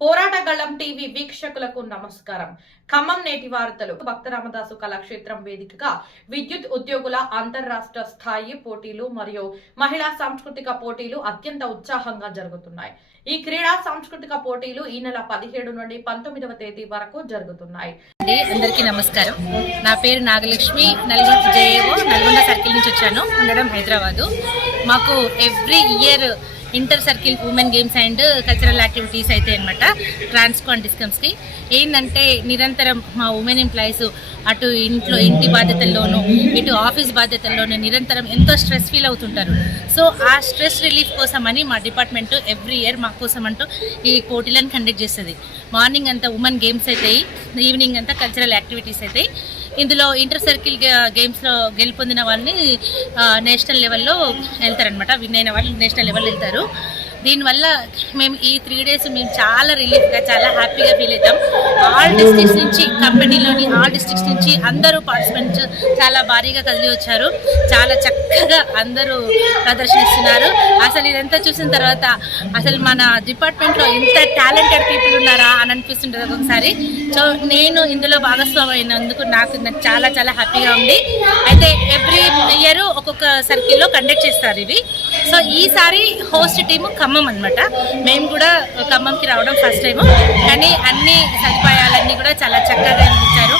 పోరాటగళం TV వీక్షకులకు నమస్కారం. ఖమ్మం నేటి వార్తలు. భక్త రామదాసు కళాక్షేత్రం వేదికగా విద్యుత్ ఉద్యోగుల అంతర్రాష్ట్ర స్థాయి పోటీలు మరియు మహిళా సాంస్కృతిక పోటీలు అత్యంత ఉత్సాహంగా జరుగుతున్నాయి. ఈ క్రీడా సాంస్కృతిక పోటీలు ఈ నెల 17 నుండి 19వ తేదీ వరకు జరుగుతున్నాయి. అందరికీ నమస్కారం. నా పేరు నాగలక్ష్మి. నల్గొండ జేఏఓ నల్గొండ సర్కిల్ నుంచి వచ్చాను. ఉండడం హైదరాబాదు. మాకు every year inter circle women games and cultural activities అయితే అనమాట. ట్రాన్స్కో అండ్ డిస్కమ్స్కి ఏంటంటే నిరంతరం మా ఉమెన్ ఎంప్లాయీస్ అటు ఇంటి బాధ్యతల్లోనూ ఇటు ఆఫీస్ బాధ్యతల్లోనూ నిరంతరం ఎంతో స్ట్రెస్ ఫీల్ అవుతుంటారు. సో ఆ స్ట్రెస్ రిలీఫ్ కోసమని మా డిపార్ట్మెంట్ ఎవ్రీ ఇయర్ మా కోసం అంటూ ఈ పోటీలను కండక్ట్ చేస్తుంది. మార్నింగ్ అంతా ఉమెన్ గేమ్స్ అవుతాయి, ఈవినింగ్ అంతా కల్చరల్ యాక్టివిటీస్ అవుతాయి. ఇందులో ఇంటర్ సర్కిల్ గేమ్స్లో గెలుపొందిన వాళ్ళని నేషనల్ లెవెల్లో వెళ్తారనమాట. విన్ అయిన వాళ్ళు నేషనల్ లెవెల్ వెళ్తారు. దీనివల్ల మేము ఈ 3 days మేము చాలా రిలీఫ్గా చాలా హ్యాపీగా ఫీల్ అవుతాం. ఆల్ డిస్ట్రిక్ట్స్ నుంచి కంపెనీలోని ఆల్ డిస్ట్రిక్ట్స్ నుంచి అందరూ పార్టిసిపెంట్స్ చాలా భారీగా కదిలి వచ్చారు. చాలా చక్కగా అందరూ ప్రదర్శనిస్తున్నారు. అసలు ఇదంతా చూసిన తర్వాత అసలు మన డిపార్ట్మెంట్లో ఇంత టాలెంటెడ్ పీపుల్ ఉన్నారా అని అనిపిస్తుంటుంది ఒకసారి. సో నేను ఇందులో భాగస్వామి అయినందుకు నాకు చాలా చాలా హ్యాపీగా ఉంది. అయితే ఎవ్రీ ఇయర్ ఒక్కొక్క సర్కిల్లో కండక్ట్ చేస్తారు ఇవి. సో ఈసారి హోస్ట్ టీము ఖమ్మం అనమాట. మేము కూడా ఖమ్మంకి రావడం ఫస్ట్ టైము. కానీ అన్ని సదుపాయాలన్నీ కూడా చాలా చక్కగా ఇచ్చారు.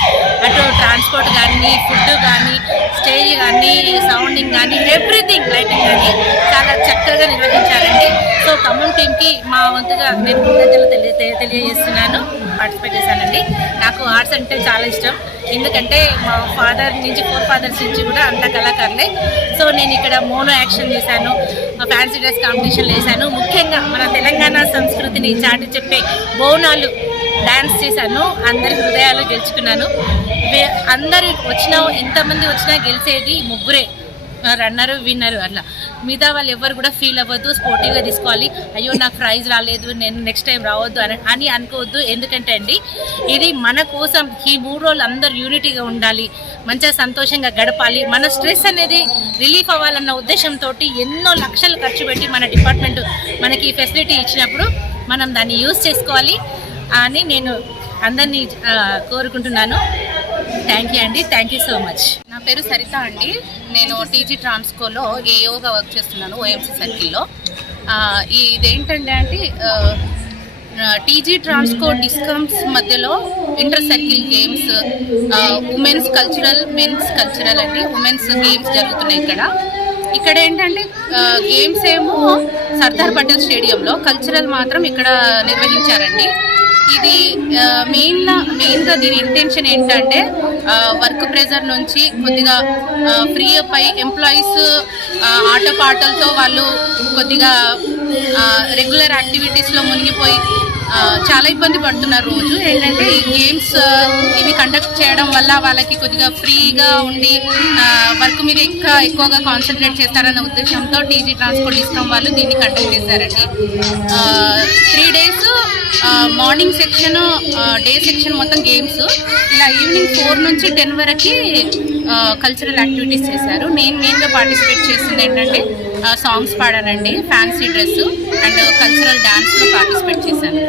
అటు ట్రాన్స్పోర్ట్ కానీ, ఫుడ్ కానీ, స్టేజ్ కానీ, సౌండింగ్ కానీ, ఎవ్రీథింగ్, లైటింగ్ కానీ చాలా చక్కగా నిర్వహించారండి. సో ఖమ్మం టీంకి మా వంతుగా నేను కృతజ్ఞతలు తెలియజేస్తున్నాను. పార్టిసిపేట్ చేశానండి. నాకు ఆర్ట్స్ అంటే చాలా ఇష్టం. ఎందుకంటే మా ఫాదర్ నుంచి 4 fathers నుంచి కూడా అంత కళాకారులే. సో నేను ఇక్కడ మోనో యాక్షన్ చేశాను, ఫ్యాన్సీ డ్రెస్ కాంపిటీషన్లు వేశాను. ముఖ్యంగా మన తెలంగాణ సంస్కృతిని చాటి చెప్పే బోనాలు డ్యాన్స్ చేశాను. అందరి హృదయాలు గెలుచుకున్నాను. అందరు వచ్చినా, ఎంతమంది వచ్చినా గెలిచేది ముగ్గురే, రన్నరు విన్నరు. అట్లా మిగతా వాళ్ళు ఎవరు కూడా ఫీల్ అవ్వద్దు, స్పోర్టివ్గా తీసుకోవాలి. అయ్యో నాకు ప్రైజ్ రాలేదు, నేను నెక్స్ట్ టైం రావద్దు అని అనుకోవద్దు. ఎందుకంటే అండి ఇది మన కోసం ఈ 3 రోజులు అందరు యూనిటీగా ఉండాలి, మంచిగా సంతోషంగా గడపాలి. మన స్ట్రెస్ అనేది రిలీఫ్ అవ్వాలన్న ఉద్దేశంతో ఎన్నో లక్షలు ఖర్చు పెట్టి మన డిపార్ట్మెంట్ మనకి ఈ ఫెసిలిటీ ఇచ్చినప్పుడు మనం దాన్ని యూజ్ చేసుకోవాలి అని నేను అందరినీ కోరుకుంటున్నాను. థ్యాంక్ యూ అండి. Thank you so much. నా పేరు సరిత అండి. నేను టీజీ ట్రాన్స్కోలో ఏఓగా వర్క్ చేస్తున్నాను, ఓఎంసీ సర్కిల్లో. ఇదేంటంటే అండి టీజీ ట్రాన్స్కో డిస్కమ్స్ మధ్యలో inter circle games, women's cultural, men's cultural అండి, ఉమెన్స్ గేమ్స్ జరుగుతున్నాయి ఇక్కడ ఏంటంటే గేమ్స్ ఏమో సర్దార్ పటేల్ స్టేడియంలో, కల్చరల్ మాత్రం ఇక్కడ నిర్వహించారండి. ఇది మెయిన్గా దీని ఇంటెన్షన్ ఏంటంటే వర్క్ ప్రెజర్ నుంచి కొద్దిగా ఫ్రీ పై ఎంప్లాయీస్ ఆటపాటలతో వాళ్ళు కొద్దిగా రెగ్యులర్ యాక్టివిటీస్లో మునిగిపోయి చాలా ఇబ్బంది పడుతున్నారు. రోజు ఏంటంటే ఈ గేమ్స్ ఇవి కండక్ట్ చేయడం వల్ల వాళ్ళకి కొద్దిగా ఫ్రీగా ఉండి వర్క్ మీద ఎక్కువగా కాన్సన్ట్రేట్ చేస్తారన్న ఉద్దేశంతో టీజీ ట్రాన్స్పోర్ట్ డిస్కమ్ వాళ్ళు దీన్ని కండక్ట్ చేశారండి. 3 days morning section, day section మొత్తం గేమ్స్, ఇలా ఈవినింగ్ 4 నుంచి 10 వరకు కల్చరల్ యాక్టివిటీస్ చేశారు. నేను మెయిన్గా పార్టిసిపేట్ చేసింది ఏంటంటే సాంగ్స్ పాడానండి, ఫ్యాన్సీ డ్రెస్ అండ్ కల్చరల్ డాన్స్లో పార్టిసిపేట్ చేశాను.